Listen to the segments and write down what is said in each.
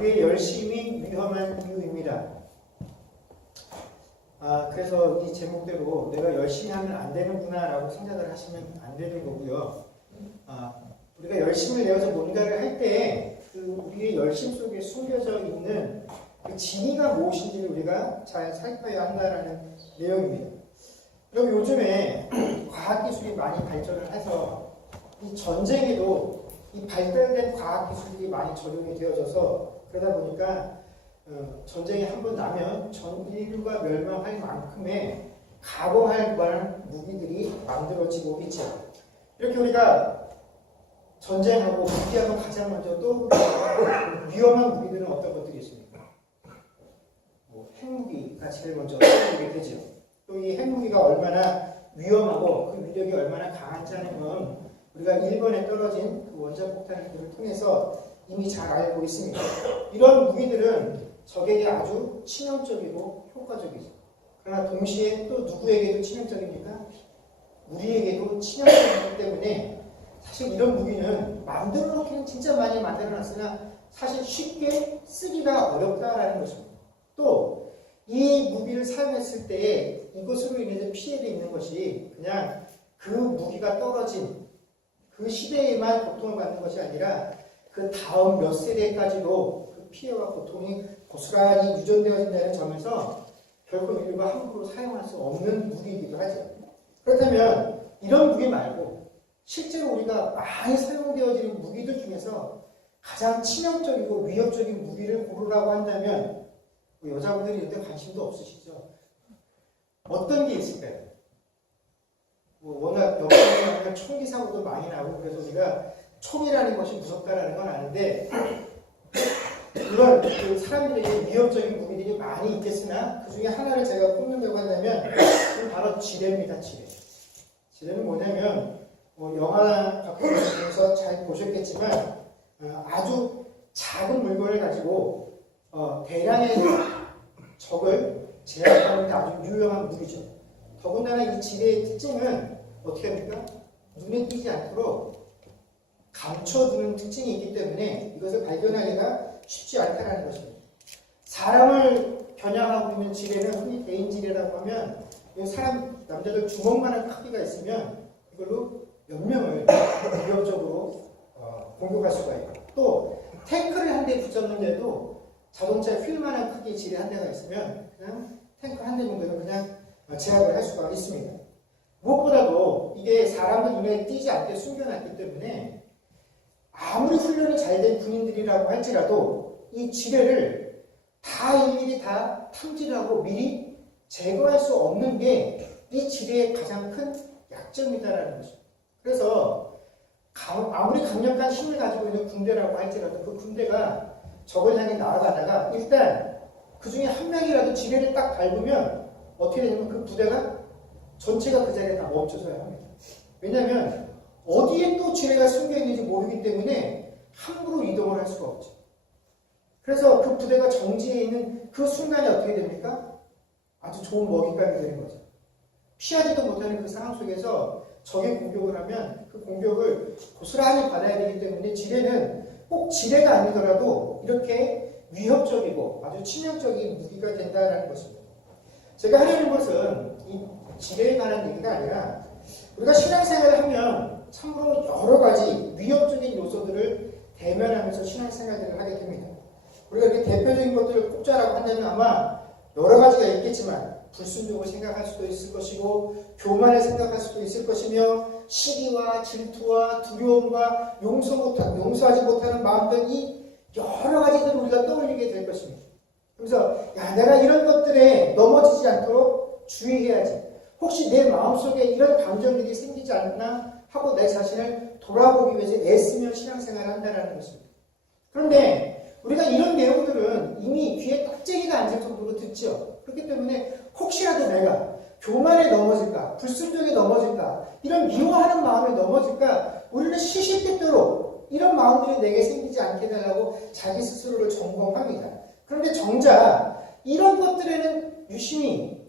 우리의 열심이 위험한 이유입니다. 그래서 이 제목대로 내가 열심히 하면 안 되는구나 라고 생각을 하시면 안 되는 거고요. 우리가 열심을 내어서 뭔가를 할 때 그 우리의 열심 속에 숨겨져 있는 그 진위가 무엇인지를 우리가 잘 살펴야 한다라는 내용입니다. 그럼 요즘에 과학기술이 많이 발전을 해서 이 전쟁에도 이 발달된 과학기술이 많이 적용이 되어져서 그러다 보니까 전쟁이 한 번 나면 전 인류가 멸망할 만큼의 각오할 만한 무기들이 만들어지고 있죠. 이렇게 우리가 전쟁하고 무기하고 가장 먼저 떠오르는 위험한 무기들은 어떤 것들이 있습니까? 핵무기가 제일 먼저 떠오르게 되죠. 또 이 핵무기가 얼마나 위험하고 그 위력이 얼마나 강한지 하는 건 우리가 일본에 떨어진 그 원자폭탄들을 통해서 이미 잘 알고 있습니다. 이런 무기들은 적에게 아주 치명적이고 효과적이죠. 그러나 동시에 또 누구에게도 치명적입니까? 우리에게도 치명적이기 때문에 사실 이런 무기는 만들어 놓기는 진짜 많이 만들어 놨으나 사실 쉽게 쓰기가 어렵다라는 것입니다. 또 이 무기를 사용했을 때 이것으로 인해서 피해가 있는 것이 그냥 그 무기가 떨어진 그 시대에만 고통을 받는 것이 아니라 그 다음 몇 세대까지도 그 피해와 고통이 고스란히 유전되어진다는 점에서 결코 인류가 함부로 사용할 수 없는 무기이기도 하죠. 그렇다면 이런 무기 말고 실제로 우리가 많이 사용되어지는 무기들 중에서 가장 치명적이고 위협적인 무기를 고르라고 한다면 여자분들이 이런데 관심도 없으시죠? 어떤 게 있을까요? 워낙 여기는 총기 사고도 많이 나고 그래서 우리가 총이라는 것이 무섭다라는 건 아는데 물론 그 사람들에게 위협적인 무기들이 많이 있겠으나 그 중에 하나를 제가 꼽는다고 한다면 그건 바로 지뢰입니다. 지뢰는 뭐냐면 영화 같은 거에서 잘 보셨겠지만 아주 작은 물건을 가지고 대량의 적을 제압하는 데 아주 유용한 무기죠. 더군다나 이 지뢰의 특징은 어떻게 합니까? 눈에 띄지 않도록 감춰두는 특징이 있기 때문에 이것을 발견하기가 쉽지 않다는 것입니다. 사람을 겨냥하고 있는 지뢰는 흔히 대인 지뢰라고 하면 사람 남자들 주먹만한 크기가 있으면 이걸로 몇 명을 위협적으로 공격할 수가 있고 또 탱크를 한 대 붙였는데도 자동차 휠만한 크기의 지뢰 한 대가 있으면 그냥 탱크 한 대 정도는 그냥 제압을 할 수가 있습니다. 무엇보다도 이게 사람들 눈에 띄지 않게 숨겨놨기 때문에 아무리 훈련이 잘 된 군인들이라고 할지라도 이 지뢰를 다 일일이 다 탐지하고 미리 제거할 수 없는 게 이 지뢰의 가장 큰 약점이다라는 것입니다. 그래서 아무리 강력한 힘을 가지고 있는 군대라고 할지라도 그 군대가 적을 향해 나아가다가 일단 그 중에 한 명이라도 지뢰를 딱 밟으면 어떻게 되냐면 그 부대가 전체가 그 자리에 다 멈춰서야 합니다. 왜냐하면 어디에 또 지뢰가 숨겨있는지 모르기 때문에 함부로 이동을 할 수가 없죠. 그래서 그 부대가 정지해 있는 그 순간이 어떻게 됩니까? 아주 좋은 먹잇감이 되는 거죠. 피하지도 못하는 그 상황 속에서 적이 공격을 하면 그 공격을 고스란히 받아야 되기 때문에 지뢰는 꼭 지뢰가 아니더라도 이렇게 위협적이고 아주 치명적인 무기가 된다는 것입니다. 제가 하려는 것은 이 지뢰에 관한 얘기가 아니라 우리가 신앙생활을 하면 참으로 여러 가지 위협적인 요소들을 대면하면서 신앙생활을 하게 됩니다. 우리가 이렇게 대표적인 것들을 꼽자라고 한다면 아마 여러 가지가 있겠지만 불순종을 생각할 수도 있을 것이고 교만을 생각할 수도 있을 것이며 시기와 질투와 두려움과 용서하지 못하는 마음들 이 여러 가지들을 우리가 떠올리게 될 것입니다. 그래서 내가 이런 것들에 넘어지지 않도록 주의해야지. 혹시 내 마음속에 이런 감정들이 생기지 않나 하고 내 자신을 돌아보기 위해서 애쓰며 신앙생활을 한다는 것입니다. 그런데 우리가 이런 내용들은 이미 귀에 딱지기가 앉을 정도로 듣죠. 그렇기 때문에 혹시라도 내가 교만에 넘어질까, 불순종에 넘어질까, 이런 미워하는 마음에 넘어질까, 우리는 시시때때로 이런 마음들이 내게 생기지 않게 해달라고 자기 스스로를 점검합니다. 그런데 정작 이런 것들에는 유심히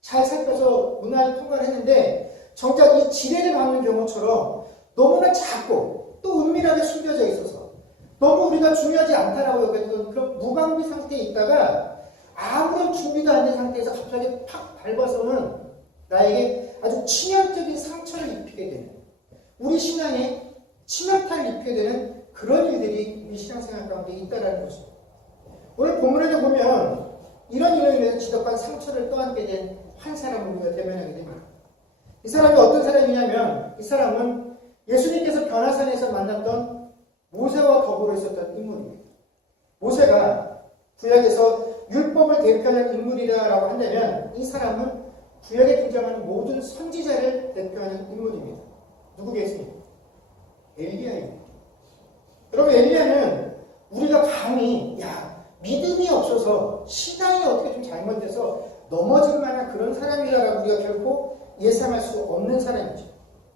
잘 살펴서 문화를 통과를 했는데 정작 이 지뢰를 받는 경우처럼 너무나 작고 또 은밀하게 숨겨져 있어서 너무 우리가 중요하지 않다라고 여겨지는 그런 무방비 상태에 있다가 아무런 준비도 안 된 상태에서 갑자기 팍 밟아서는 나에게 아주 치명적인 상처를 입히게 되는, 우리 신앙에 치명타를 입히게 되는 그런 일들이 우리 신앙생활 가운데 있다라는 것입니다. 오늘 본문에도 보면 이런 일로 인해서 지독한 상처를 떠안게 된 한 사람을 우리가 대면하게 됩니다. 이 사람이 어떤 사람이냐면, 이 사람은 예수님께서 변화산에서 만났던 모세와 더불어 있었던 인물입니다. 모세가 구약에서 율법을 대표하는 인물이라고 한다면, 이 사람은 구약에 등장하는 모든 선지자를 대표하는 인물입니다. 누구겠습니까? 엘리야입니다. 여러분, 엘리야는 우리가 감히 믿음이 없어서 신앙이 어떻게 좀 잘못돼서 넘어질 만한 그런 사람이라고 우리가 결코 예상할 수 없는 사람이죠.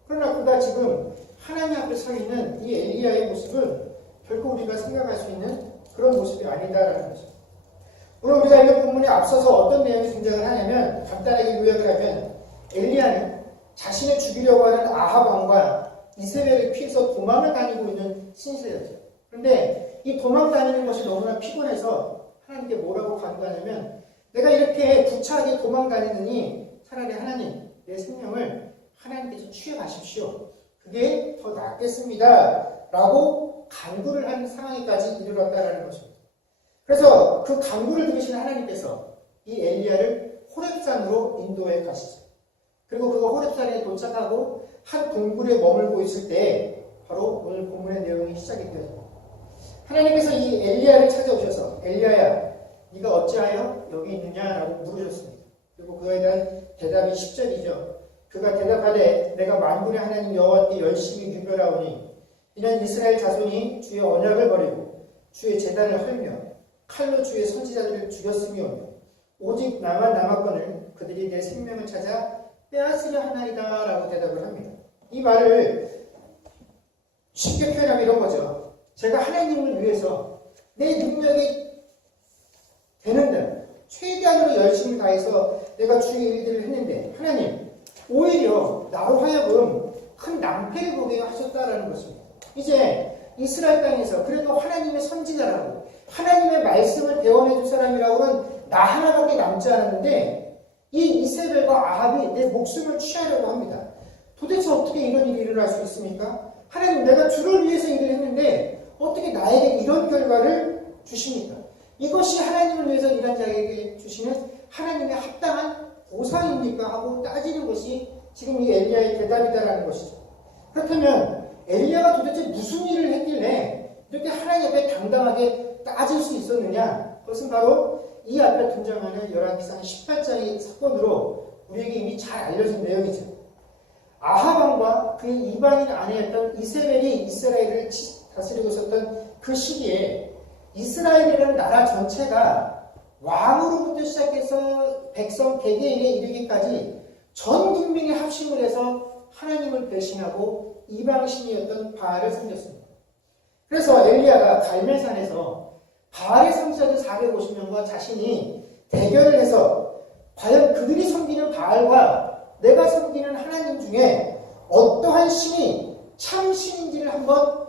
그러나 그가 지금 하나님 앞에 서 있는 이 엘리야의 모습은 결코 우리가 생각할 수 있는 그런 모습이 아니다라는 거죠. 오늘 우리가 읽은 본문에 앞서서 어떤 내용이 등장을 하냐면, 간단하게 요약을 하면 엘리야는 자신을 죽이려고 하는 아합 왕과 이세벨을 피해서 도망을 다니고 있는 신세였죠. 그런데 이 도망 다니는 것이 너무나 피곤해서 하나님께 뭐라고 간구하냐면, 내가 이렇게 구차하게 도망 다니느니 차라리 하나님, 내 생명을 하나님께서 취해 가십시오. 그게 더 낫겠습니다. 라고 간구를 하는 상황에까지 이르렀다라는 것입니다. 그래서 그 간구를 들으시는 하나님께서 이 엘리야를 호렙산으로 인도해 가시죠. 그리고 그 호렙산에 도착하고 한 동굴에 머물고 있을 때 바로 오늘 본문의 내용이 시작이 되어집니다. 하나님께서 이 엘리야를 찾아오셔서, 엘리야야, 네가 어찌하여 여기 있느냐라고 물으셨습니다. 그리고 그에 대한 대답이 10절이죠. 그가 대답하되, 내가 만군의 하나님 여호와께 열심히 유별하오니 이는 이스라엘 자손이 주의 언약을 버리고 주의 제단을 헐며 칼로 주의 선지자들을 죽였음이오며 오직 나만 남았거늘 그들이 내 생명을 찾아 빼앗으려 하나이다 라고 대답을 합니다. 이 말을 쉽게 표현하면 이런 거죠. 제가 하나님을 위해서 내 능력이 되는 대로 최대한으로 열심히 다해서 내가 주의 일들을 했는데, 하나님 오히려 나로 하여금 큰 낭패를 보게 하셨다라는 것입니다. 이제 이스라엘 땅에서 그래도 하나님의 선지자라고 하나님의 말씀을 대원해 줄 사람이라고는 나 하나밖에 남지 않았는데, 이 이세벨과 아합이 내 목숨을 취하려고 합니다. 도대체 어떻게 이런 일이 일어날 수 있습니까? 하나님, 내가 주를 위해서 일을 했는데 어떻게 나에게 이런 결과를 주십니까? 이것이 하나님을 위해서 일한 자에게 주시는 하나님의 합당한 보상입니까? 하고 따지는 것이 지금 이 엘리야의 대답이다라는 것이죠. 그렇다면 엘리야가 도대체 무슨 일을 했길래 이렇게 하나님 앞에 당당하게 따질 수 있었느냐? 그것은 바로 이 앞에 등장하는 열왕기상 18장의 사건으로 우리에게 이미 잘 알려진 내용이죠. 아합 왕과 그의 이방인 아내였던 이세벨이 이스라엘을 다스리고 있었던 그 시기에 이스라엘이라는 나라 전체가 왕으로부터 시작해서 백성 개개인에 이르기까지 전 국민이 합심을 해서 하나님을 배신하고 이방신이었던 바알을 섬겼습니다. 그래서 엘리야가 갈멜산에서 바알의 선지자들 450명과 자신이 대결을 해서 과연 그들이 섬기는 바알과 내가 섬기는 하나님 중에 어떠한 신이 참 신인지를 한번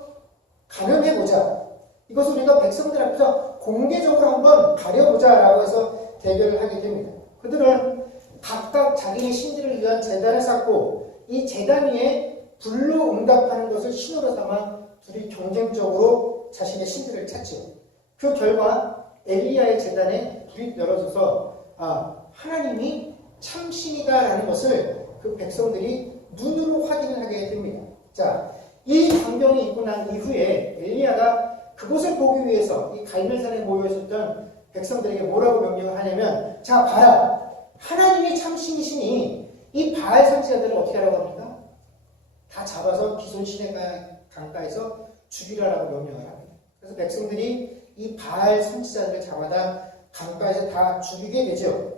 가늠해보자. 이것을 우리가 백성들 앞에서 공개적으로 한번 가려보자라고 해서 대결을 하게 됩니다. 그들은 각각 자기의 신들을 위한 제단을 쌓고 이 제단 위에 불로 응답하는 것을 신호로 삼아 둘이 경쟁적으로 자신의 신들을 찾죠. 그 결과 엘리야의 제단에 불이 열어져서 하나님이 참신이다라는 것을 그 백성들이 눈으로 확인을 하게 됩니다. 자, 이 광경이 있고 난 이후에 엘리야가 그것을 보기 위해서 이 갈멜산에 모여 있었던 백성들에게 뭐라고 명령을 하냐면, 자 봐라, 하나님이 참신이시니 이 바알 선지자들을 어떻게 하라고 합니까? 다 잡아서 기손 시내 강가에서 죽이라라고 명령을 합니다. 그래서 백성들이 이 바알 선지자들을 잡아다 강가에서 다 죽이게 되죠.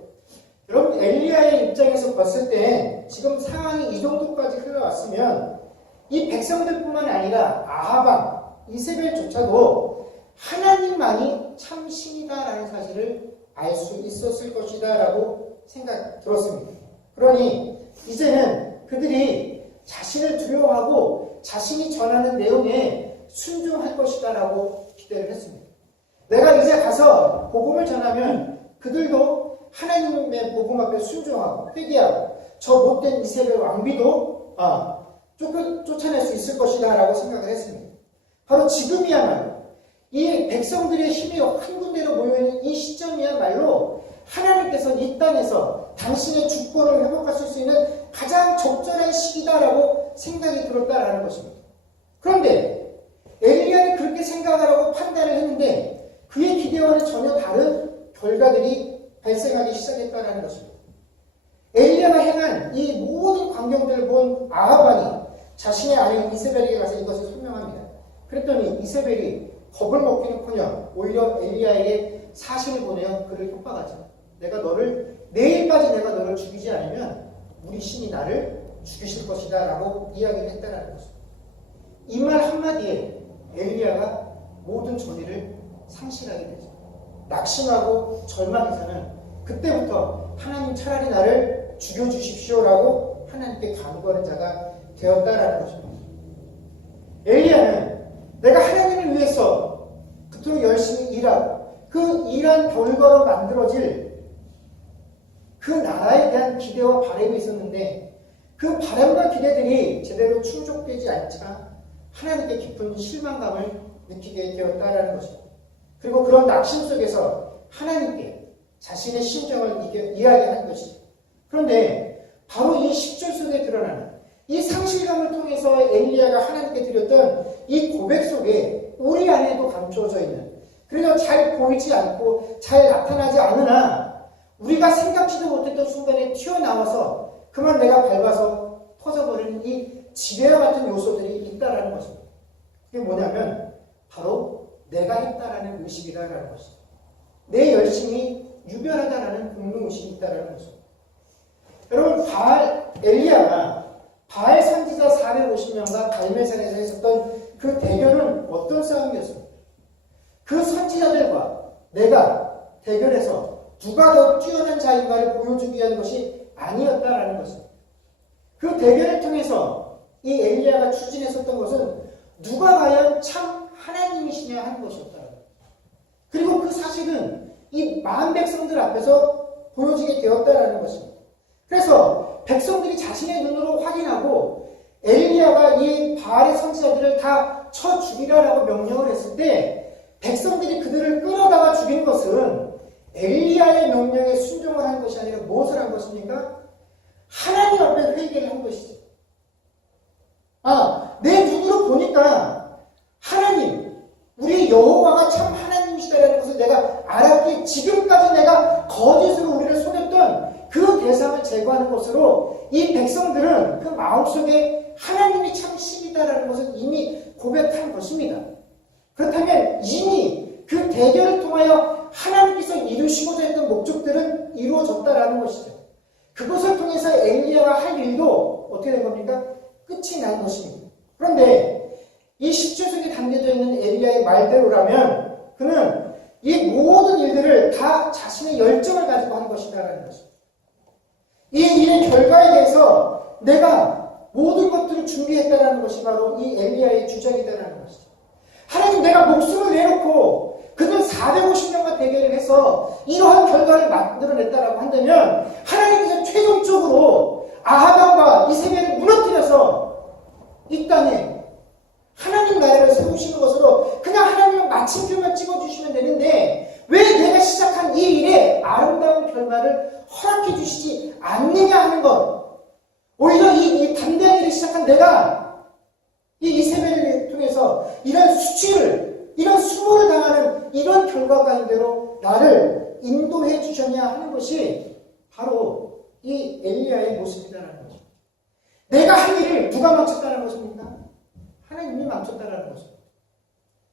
여러분, 엘리야의 입장에서 봤을 때 지금 상황이 이 정도까지 흘러왔으면 이 백성들뿐만 아니라 아합, 이세벨조차도 하나님만이 참 신이다라는 사실을 알 수 있었을 것이다 라고 생각 들었습니다. 그러니 이제는 그들이 자신을 두려워하고 자신이 전하는 내용에 순종할 것이다 라고 기대를 했습니다. 내가 이제 가서 복음을 전하면 그들도 하나님의 복음 앞에 순종하고 회개하고 저 못된 이세벨 왕비도 쫓아낼 수 있을 것이다 라고 생각을 했습니다. 바로 지금이야말로 이 백성들의 힘이 한 군데로 모여있는 이 시점이야말로 하나님께서 이 땅에서 당신의 주권을 회복하실 수 있는 가장 적절한 시기다라고 생각이 들었다라는 것입니다. 그런데 엘리야는 그렇게 생각하라고 판단을 했는데 그의 기대와는 전혀 다른 결과들이 발생하기 시작했다는 것입니다. 엘리야가 행한 이 모든 광경들을 본 아합 왕이 자신의 아내 이세벨에게 가서 이것을 설명합니다. 그랬더니 이세벨이 겁을 먹기는커녕 오히려 엘리야에게 사신을 보내어 그를 협박하죠. 내일까지 내가 너를 죽이지 않으면 우리 신이 나를 죽이실 것이다 라고 이야기를 했다는 것입니다. 이 말 한마디에 엘리야가 모든 전의를 상실하게 되죠. 낙심하고 절망해서는 그때부터 하나님 차라리 나를 죽여주십시오라고 하나님께 간구하는 자가 되었다라는 것입니다. 엘리야는 내가 하나님을 위해서 그토록 열심히 일하고 그 일한 결과로 만들어질 그 나라에 대한 기대와 바람이 있었는데 그 바람과 기대들이 제대로 충족되지 않자 하나님께 깊은 실망감을 느끼게 되었다라는 것입니다. 그리고 그런 낙심 속에서 하나님께 자신의 심정을 이야기하는 것이죠. 그런데 바로 이 10절 속에 드러나는 이 상실감을 통해서 엘리야가 하나님께 드렸던 이 고백 속에 우리 안에도 감추어져 있는, 그래서 잘 보이지 않고 잘 나타나지 않으나 우리가 생각지도 못했던 순간에 튀어나와서 그만 내가 밟아서 터져버리는 이 지뢰와 같은 요소들이 있다라는 것입니다. 그게 뭐냐면 바로 내가 했다라는 의식이다라는 것입니다. 내 열심이 유별하다라는 공동의식이 있다라는 것입니다. 여러분, 엘리야가 바알 선지자 450명과 갈멜산에서 했었던 그 대결은 어떤 싸움이었습니까? 그 선지자들과 내가 대결해서 누가 더 뛰어난 자인가를 보여주기 위한 것이 아니었다라는 것입니다. 그 대결을 통해서 이 엘리야가 추진했었던 것은 누가 과연 참 하나님이시냐 하는 것이었다. 그리고 그 사실은 이 만 백성들 앞에서 보여지게 되었다라는 것입니다. 그래서 백성들이 자신의 눈으로 확인하고 엘리야가 이 바알의 선지자들을 다 쳐 죽이라라고 명령을 했을 때 백성들이 그들을 끌어다가 죽인 것은 엘리야의 명령에 순종을 한 것이 아니라 무엇을 한 것입니까? 하나님 앞에 회개를 한 것이죠. 내 눈으로 보니까 하나님, 우리 여호와가 참 하나님이시다라는 것을 내가 알았기에 지금까지 내가 거짓으로 우리를 속였던 그 대상을 제거하는 것으로 이 백성들은 그 마음속에 하나님이 참 신이다라는 것을 이미 고백한 것입니다. 그렇다면 이미 그 대결을 통하여 하나님께서 이루시고자 했던 목적들은 이루어졌다라는 것이죠. 그것을 통해서 엘리야가 할 일도 어떻게 된 겁니까? 끝이 난 것입니다. 그런데 이 10절 속에 담겨져 있는 엘리야의 말대로라면 그는 이 모든 일들을 다 자신의 열정을 가지고 한 것이다라는 것입니다. 이 일의 결과에 대해서 내가 모든 것들을 준비했다라는 것이 바로 이 엘리야의 주장이다라는 것이죠. 하나님, 내가 목숨을 내놓고 그들 450명과 대결을 해서 이러한 결과를 만들어냈다라고 한다면 하나님께서 최종적으로 아합과 이세벨을 무너뜨려서 이 땅에 하나님 나라를 세우시는 것으로 그냥 하나님은 마침표만 찍어주시면 되는데 왜 내가 시작한 이 일에 아름다운 결과를 허락해 주시지 않느냐 하는 것. 오히려 이 담대한 일을 시작한 내가 이 이세벨을 통해서 이런 수치를, 이런 수모를 당하는 이런 결과 가운데로 나를 인도해 주셨냐 하는 것이 바로 이 엘리야의 모습이다라는 거죠. 내가 한 일을 누가 망쳤다는 것입니까? 하나님이 망쳤다라는 것입니다.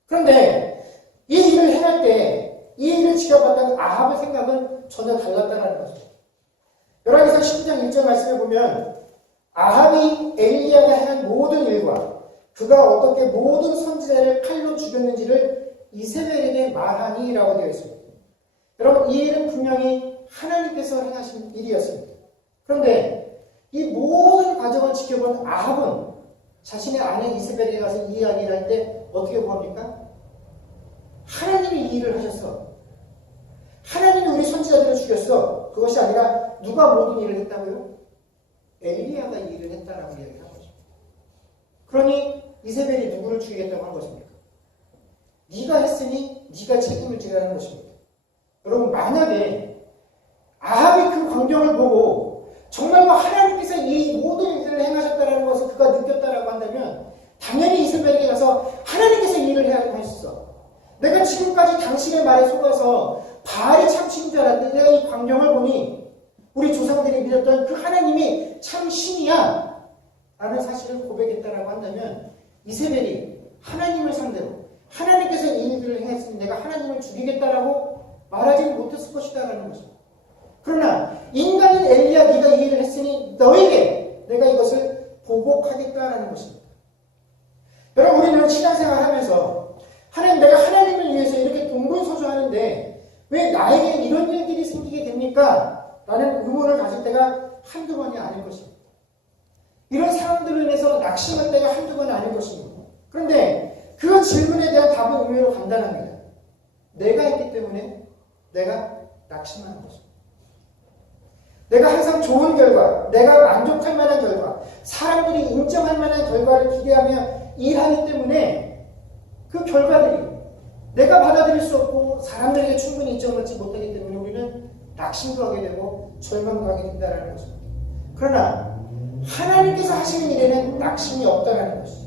그런데 이 일을 행할 때 이 일을 지켜봤던 아합의 생각은 전혀 달랐다는 것입니다. 열왕기상 19장 1절 말씀에 보면 아합이 엘리야가 행한 모든 일과 그가 어떻게 모든 선지자를 칼로 죽였는지를 이세벨에게 말하니라고 되어 있습니다. 여러분, 이 일은 분명히 하나님께서 행하신 일이었습니다. 그런데 이 모든 과정을 지켜본 아합은 자신의 아내 이세벨에게 가서 이 이야기를 할 때 어떻게 구합니까? 하나님이 이 일을 하셨어. 하나님이 우리 선지자들을 죽였어. 그것이 아니라 누가 모든 일을 했다고요? 엘리야가 이 일을 했다라고 이야기를 한 거죠. 그러니 이세벨이 누구를 죽이겠다고 한 것입니까? 네가 했으니 네가 책임을 지라는 것입니다. 여러분, 만약에 아합이 그 광경을 보고 정말 하나님께서 이 모든 일들을 행하셨다는 것을 그가 느꼈다라고 한다면 당연히 이세벨에게 가서 하나님께서 이 일을 해야 했어. 내가 지금까지 당신의 말에 속아서 바알이 참 신인 줄 알았는데 내가 이 광경을 보니 우리 조상들이 믿었던 그 하나님이 참 신이야 라는 사실을 고백했다라고 한다면 이세벨이 하나님을 상대로 하나님께서 이 일들을 행했으니 내가 하나님을 죽이겠다라고 말하지는 못했을 것이다라는 것입니다. 그러나 인간인 엘리야 네가 이 일을 했으니 너에게 내가 이것을 보복하겠다라는 것입니다. 여러분, 우리는 신앙생활을 하면서 하나님, 내가 하나님을 위해서 이렇게 동분서주하는데 왜 나에게 이런 일들이 생기게 됩니까? 라는 의문을 가질 때가 한두 번이 아닐 것입니다. 이런 상황들로 인해서 낙심할 때가 한두 번이 아닐 것입니다. 그런데 그 질문에 대한 답은 의외로 간단합니다. 내가 했기 때문에 내가 낙심하는 것입니다. 내가 항상 좋은 결과, 내가 만족할 만한 결과, 사람들이 인정할 만한 결과를 기대하며 일하기 때문에 그 결과들이 내가 받아들일 수 없고 사람들에게 충분히 인정받지 못하기 때문에 우리는 낙심도 하게 되고 절망도 하게 된다는 것입니다. 그러나 하나님께서 하시는 일에는 낙심이 없다는 것이죠.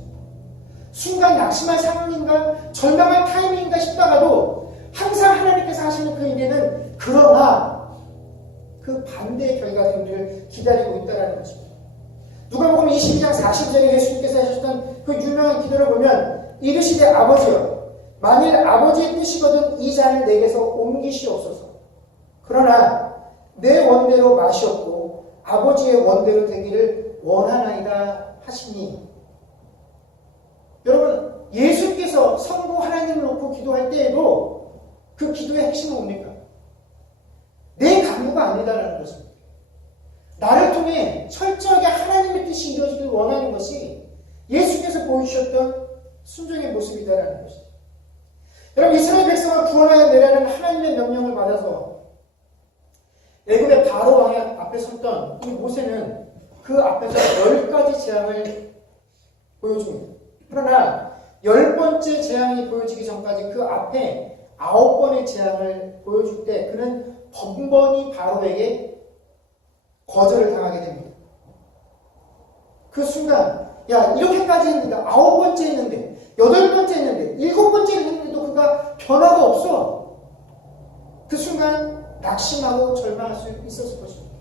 순간 낙심할 상황인가 절망할 타이밍인가 싶다가도 항상 하나님께서 하시는 그 일에는 그러나 그 반대의 결과들을 기다리고 있다는 것입니다. 누가복음 22장 40절에 예수님께서 하셨던 그 유명한 기도를 보면 이르시되 아버지여 만일 아버지의 뜻이거든 이 잔을 내게서 옮기시옵소서. 그러나 내 원대로 마시옵고 아버지의 원대로 되기를 원하나이다 하시니. 여러분, 예수께서 성부 하나님을 놓고 기도할 때에도 그 기도의 핵심은 뭡니까? 내 간구가 아니다라는 것입니다. 나를 통해 철저하게 하나님의 뜻이 이루어지길 원하는 것이 예수께서 보여주셨던 순종의 모습이다라는 것이죠. 여러분, 이스라엘 백성을 구원하여 내라는 하나님의 명령을 받아서 애굽의 바로 왕 앞에 섰던 이 모세는 그 앞에서 10가지 재앙을 보여줍니다. 그러나 10번째 재앙이 보여지기 전까지 그 앞에 9번의 재앙을 보여줄 때 그는 번번이 바로에게 거절을 당하게 됩니다. 그 순간, 야, 이렇게까지 했는데, 9번째 했는데, 8번째 했는데, 7번째 했는데도 그가 변화가 없어. 그 순간 낙심하고 절망할 수 있었을 것입니다.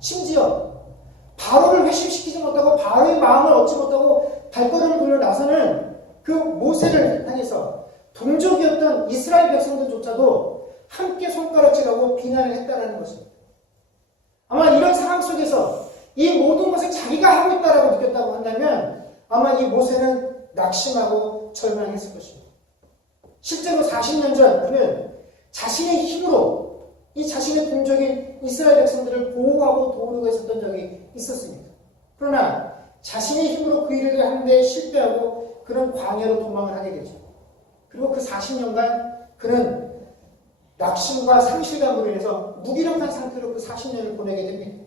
심지어 바로를 회심시키지 못하고 바로의 마음을 얻지 못하고 발걸음을 돌려 나서는 그 모세를 향해서 동족이었던 이스라엘 백성들조차도 함께 손가락질하고 비난을 했다는 것입니다. 아마 이런 상황 속에서 이 모든 것을 자기가 하고 있다라고 느꼈다고 한다면 아마 이 모세는 낙심하고 절망했을 것입니다. 실제로 40년 전 그는 자신의 힘으로 이 자신의 동족인 이스라엘 백성들을 보호하고 도우려고 했었던 적이 있었습니다. 그러나 자신의 힘으로 그 일을 하는데 실패하고 그는 광야로 도망을 하게 되죠. 그리고 그 40년간 그는 낙심과 상실감으로 인해서 무기력한 상태로 그 40년을 보내게 됩니다.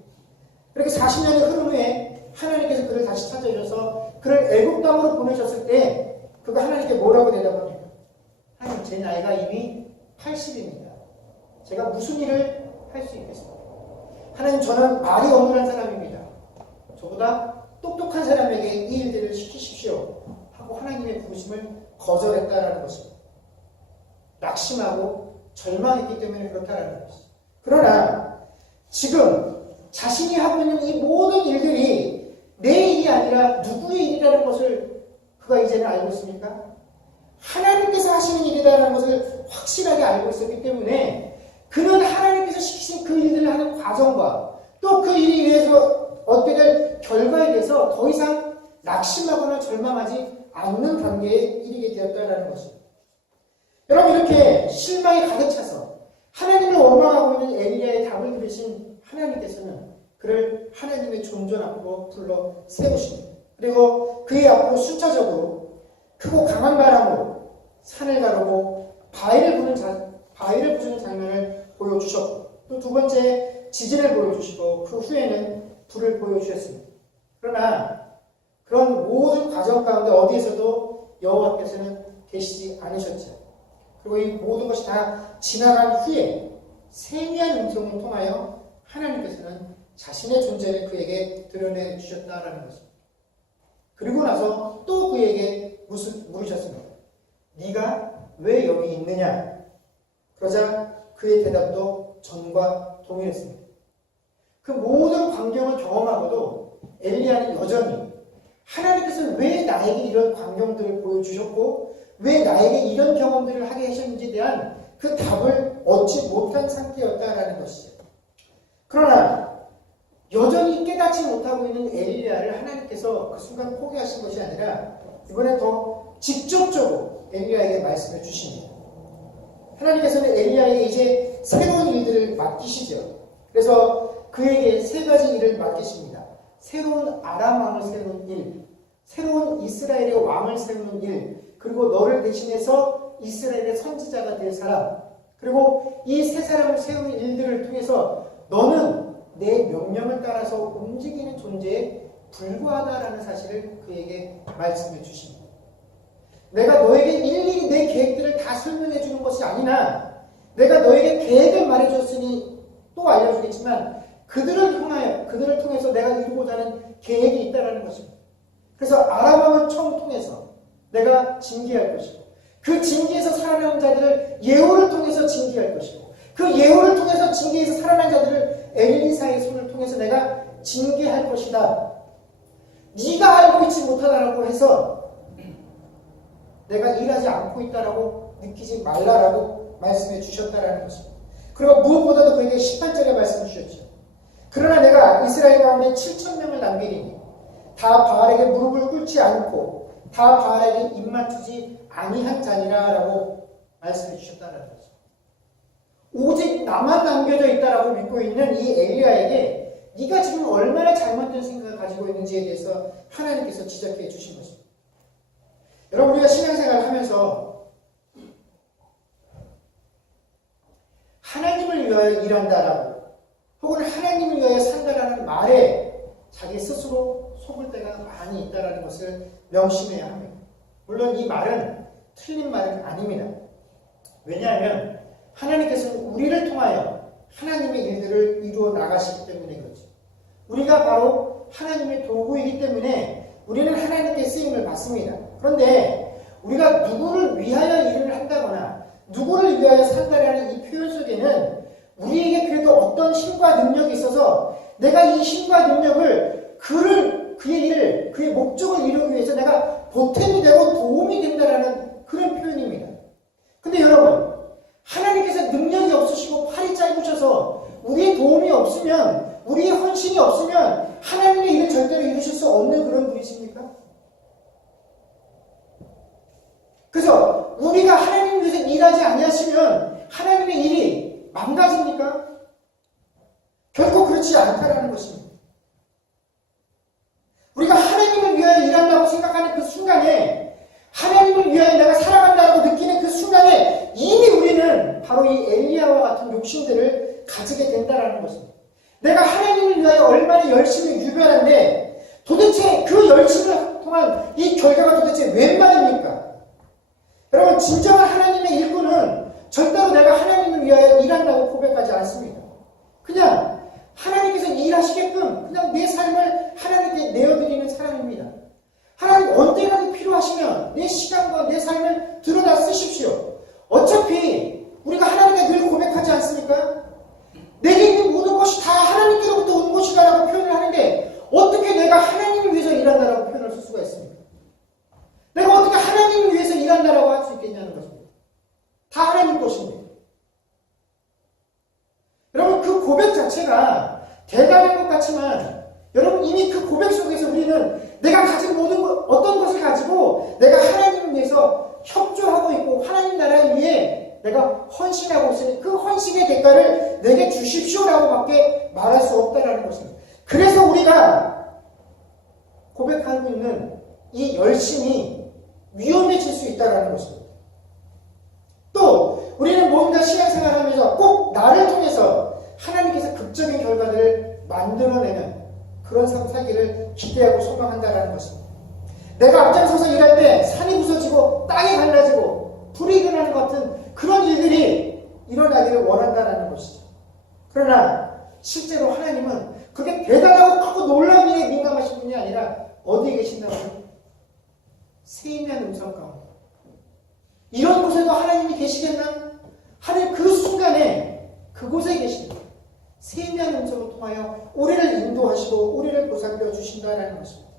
그렇게 40년이 흐른 후에 하나님께서 그를 다시 찾아주셔서 그를 애굽 땅으로 보내셨을 때 그가 하나님께 뭐라고 대답합니까? 하나님, 제 나이가 이미 80입니다. 제가 무슨 일을 할 수 있겠습니까? 하나님, 저는 말이 어눌한 사람입니다. 저보다 똑똑한 사람에게 이 일들을 시키십시오 하고 하나님의 부르심을 거절했다라는 것입니다. 낙심하고 절망했기 때문에 그렇다라는 것이죠. 그러나 지금 자신이 하고 있는 이 모든 일들이 내 일이 아니라 누구의 일이라는 것을 그가 이제는 알고 있습니까? 하나님께서 하시는 일이라는 것을 확실하게 알고 있었기 때문에 그는 하나님께서 시키신 그 일들을 하는 과정과 또 그 일이 위해서 얻게 될 결과에 대해서 더 이상 낙심하거나 절망하지 않는 단계에 이르게 되었다는 것입니다. 여러분, 이렇게 실망이 가득 차서 하나님을 원망하고 있는 엘리야의 답을 들으신 하나님께서는 그를 하나님의 존전 앞으로 불러 세우십니다. 그리고 그의 앞으로 순차적으로 크고 강한 바람으로 산을 가르고 바위를 부수는 장면을 보여주셨고 또 두 번째 지진을 보여주시고 그 후에는 불을 보여주셨습니다. 그러나 그런 모든 과정 가운데 어디에서도 여호와께서는 계시지 않으셨죠. 그리고 이 모든 것이 다 지나간 후에 세미한 음성을 통하여 하나님께서는 자신의 존재를 그에게 드러내 주셨다라는 것입니다. 그리고 나서 또 그에게 물으셨습니다. 네가 왜 여기 있느냐? 그러자 그의 대답도 전과 동일했습니다. 그 모든 광경을 경험하고도 엘리야는 여전히 하나님께서 왜 나에게 이런 광경들을 보여주셨고 왜 나에게 이런 경험들을 하게 하셨는지에 대한 그 답을 얻지 못한 상태였다라는 것이죠. 그러나 여전히 깨닫지 못하고 있는 엘리야를 하나님께서 그 순간 포기하신 것이 아니라 이번에 더 직접적으로 엘리야에게 말씀해 주십니다. 하나님께서는 엘리야에게 이제 새로운 일들을 맡기시죠. 그래서 그에게 세 가지 일을 맡기십니다. 새로운 아람 왕을 세우는 일, 새로운 이스라엘의 왕을 세우는 일, 그리고 너를 대신해서 이스라엘의 선지자가 될 사람, 그리고 이 세 사람을 세우는 일들을 통해서 너는 내 명령을 따라서 움직이는 존재에 불과하다라는 사실을 그에게 말씀해 주십니다. 내가 너에게 일일이 내 계획들을 다 설명해 주는 것이 아니나 내가 너에게 계획을 말해줬으니 또 알려주겠지만 그들을 통해서 내가 이루고자 하는 계획이 있다는 것입니다. 그래서 아람 왕을 처음 통해서 내가 징계할 것이고 그 징계에서 살아남은 자들을 예후를 통해서 징계할 것이고 그 예후를 통해서 징계에서 살아난 자들을 엘리사의 손을 통해서 내가 징계할 것이다. 네가 알고 있지 못하다라고 해서 내가 일하지 않고 있다라고 느끼지 말라라고 말씀해 주셨다라는 것입니다. 그리고 무엇보다도 그에게 18절에 말씀해 주셨죠. 그러나 내가 이스라엘 가운데 7,000명을 남기리니 다 바알에게 무릎을 꿇지 않고 다 바알에게 입 맞추지 아니한 자니라 라고 말씀해 주셨다는 거죠. 오직 나만 남겨져 있다라고 믿고 있는 이 엘리야에게 네가 지금 얼마나 잘못된 생각을 가지고 있는지에 대해서 하나님께서 지적해 주신 것입니다. 여러분 우리가 신앙생활을 하면서 하나님을 위하여 일한다라고 혹은 하나님을 위하여 산다라는 말에 자기 스스로 속을 때가 많이 있다는 것을 명심해야 합니다. 물론 이 말은 틀린 말은 아닙니다. 왜냐하면 하나님께서는 우리를 통하여 하나님의 일들을 이루어 나가시기 때문에 그렇죠. 우리가 바로 하나님의 도구이기 때문에 우리는 하나님께 쓰임을 받습니다. 그런데 우리가 누구를 위하여 일을 한다거나 누구를 위하여 산다라는 이 표현 속에는 우리에게 그래도 어떤 힘과 능력이 있어서 내가 이 힘과 능력을 그의 일을, 그의 목적을 이루기 위해서 내가 보탬이 되고 도움이 된다라는 그런 표현입니다. 근데 여러분, 하나님께서 능력이 없으시고 팔이 짧으셔서 우리의 도움이 없으면, 우리의 헌신이 없으면 하나님의 일을 절대로 이루실 수 없는 그런 분이십니까? 그래서 우리가 하나님을 위해서 일하지 아니하시면 하나님의 일이 망가집니까? 결코 그렇지 않다라는 것입니다. 우리가 하나님을 위하여 일한다고 생각하는 그 순간에 하나님을 위하여 내가 살아간다고 느끼는 그 순간에 이미 우리는 바로 이 엘리야와 같은 욕심들을 가지게 된다는 것입니다. 내가 하나님을 위하여 얼마나 열심히 유별한데 도대체 그 열심을 통한 이 결과가 도대체 웬 말입니까? 여러분 진정한 하나님의 일꾼은 절대로 내가 하나님을 위하여 일한다고 고백하지 않습니다. 그냥 하나님께서 일하시게끔 그냥 내 삶을 하나님께 내어드리는 사람입니다. 하나님 언제라도 필요하시면 내 시간과 내 삶을 드러나 쓰십시오. 어차피 우리가 하나님께 늘 고백하지 않습니까? 내게 있는 모든 것이 다 하나님께로부터 온 것이다라고 표현을 하는데 어떻게 내가 하나님을 위해서 일한다라고 표현을 쓸 수가 있습니까? 내가 어떻게 하나님을 위해서 일한다라고 할 수 있겠냐는 것입니다. 다 하나님 것입니다. 여러분 그 고백 자체가 대단한 것 같지만 여러분 이미 그 고백 속에서 우리는 내가 가진 모든 어떤 것을 가지고 내가 하나님을 위해서 협조하고 있고 하나님 나라를 위해 내가 헌신하고 있으니 그 헌신의 대가를 내게 주십시오라고밖에 말할 수 없다라는 것입니다. 그래서 우리가 고백하고 있는 이 열심이 위험에 유해질 수 있다는 것입니다. 또 우리는 뭔가 신앙생활을 하면서 꼭 나를 통해서 하나님께서 극적인 결과들을 만들어내는 그런 삶 살기를 기대하고 소망한다는 것입니다. 내가 앞장서서 일할 때 산이 부서지고 땅이 갈라지고 불이 일어나는 것 같은 그런 일들이 일어나기를 원한다는 것이죠. 그러나 실제로 하나님은 그게 대단하고 크고 놀라운 일에 민감하신 분이 아니라 어디에 계신다고요? 세미한 음성 가운데. 이런 곳에도 하나님이 계시겠나? 하나님 그 순간에 그곳에 계십니다. 세미한 음성을 통하여 우리를 인도하시고 우리를 보살펴 주신다는 것입니다.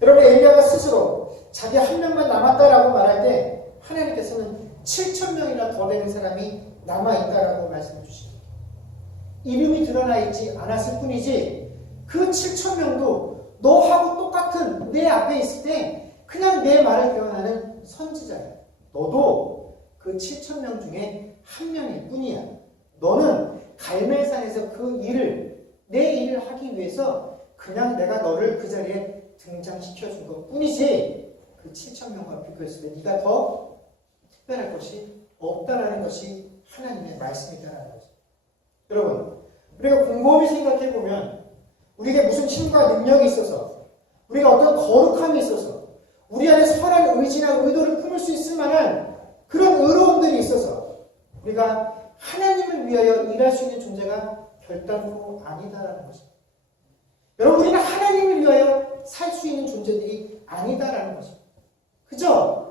여러분, 엘리야가 스스로 자기 한 명만 남았다라고 말할 때 하나님께서는 7,000명이나 더 되는 사람이 남아있다라고 말씀해 주십니다. 이름이 드러나 있지 않았을 뿐이지 그 7,000명도 너하고 똑같은 내 앞에 있을 때 그냥 내 말을 기원하는 선지자야. 너도 그 7,000명 중에 한 명일 뿐이야. 너는 갈멜산에서 그 일을, 내 일을 하기 위해서 그냥 내가 너를 그 자리에 등장시켜준 것 뿐이지 그 7,000명과 비교했을 때 네가 더 특별할 것이 없다라는 것이 하나님의 말씀이다라는 거죠. 여러분, 우리가 곰곰이 생각해보면 우리에게 무슨 힘과 능력이 있어서 우리가 어떤 거룩함이 있어서 우리 안에 선한 의지나 의도를 품을 수 있을 만한 그런 의로움들이 있어서 우리가 하나님을 위하여 일할 수 있는 존재가 결단코 아니다라는 것입니다. 여러분, 우리는 하나님을 위하여 살 수 있는 존재들이 아니다라는 것입니다. 그죠?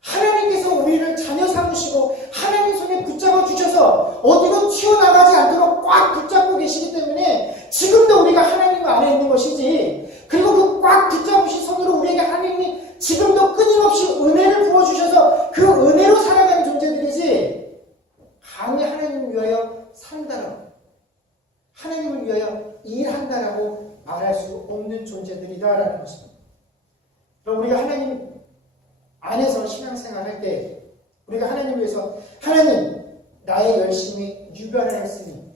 하나님께서 우리를 자녀 삼으시고 하나님 손에 붙잡아 주셔서 어디로 튀어나가지 않도록 꽉 붙잡고 계시기 때문에 지금도 우리가 하나님 안에 있는 것이지, 그리고 그 꽉 붙잡으신 손으로 우리에게 하나님이 지금도 끊임없이 은혜를 부어주셔서 그 은혜로 살아가는 존재들이지, 감히 하나님을 위하여 산다라고, 하나님을 위하여 일한다라고 말할 수 없는 존재들이다라는 것입니다. 그럼 우리가 하나님 안에서 신앙생활할 때 우리가 하나님을 위해서 하나님, 나의 열심이 유별하였으니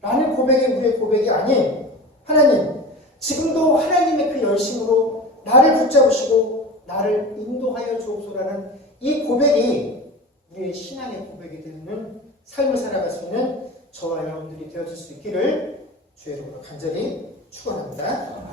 라는 고백이 우리의 고백이 아닌, 하나님, 지금도 하나님의 그 열심으로 나를 붙잡으시고 나를 인도하여 주옵소서라는 이 고백이 우리의 신앙의 고백이 되는 삶을 살아갈 수 있는 저와 여러분들이 되어질 수 있기를 주의 이름으로 간절히 축원합니다.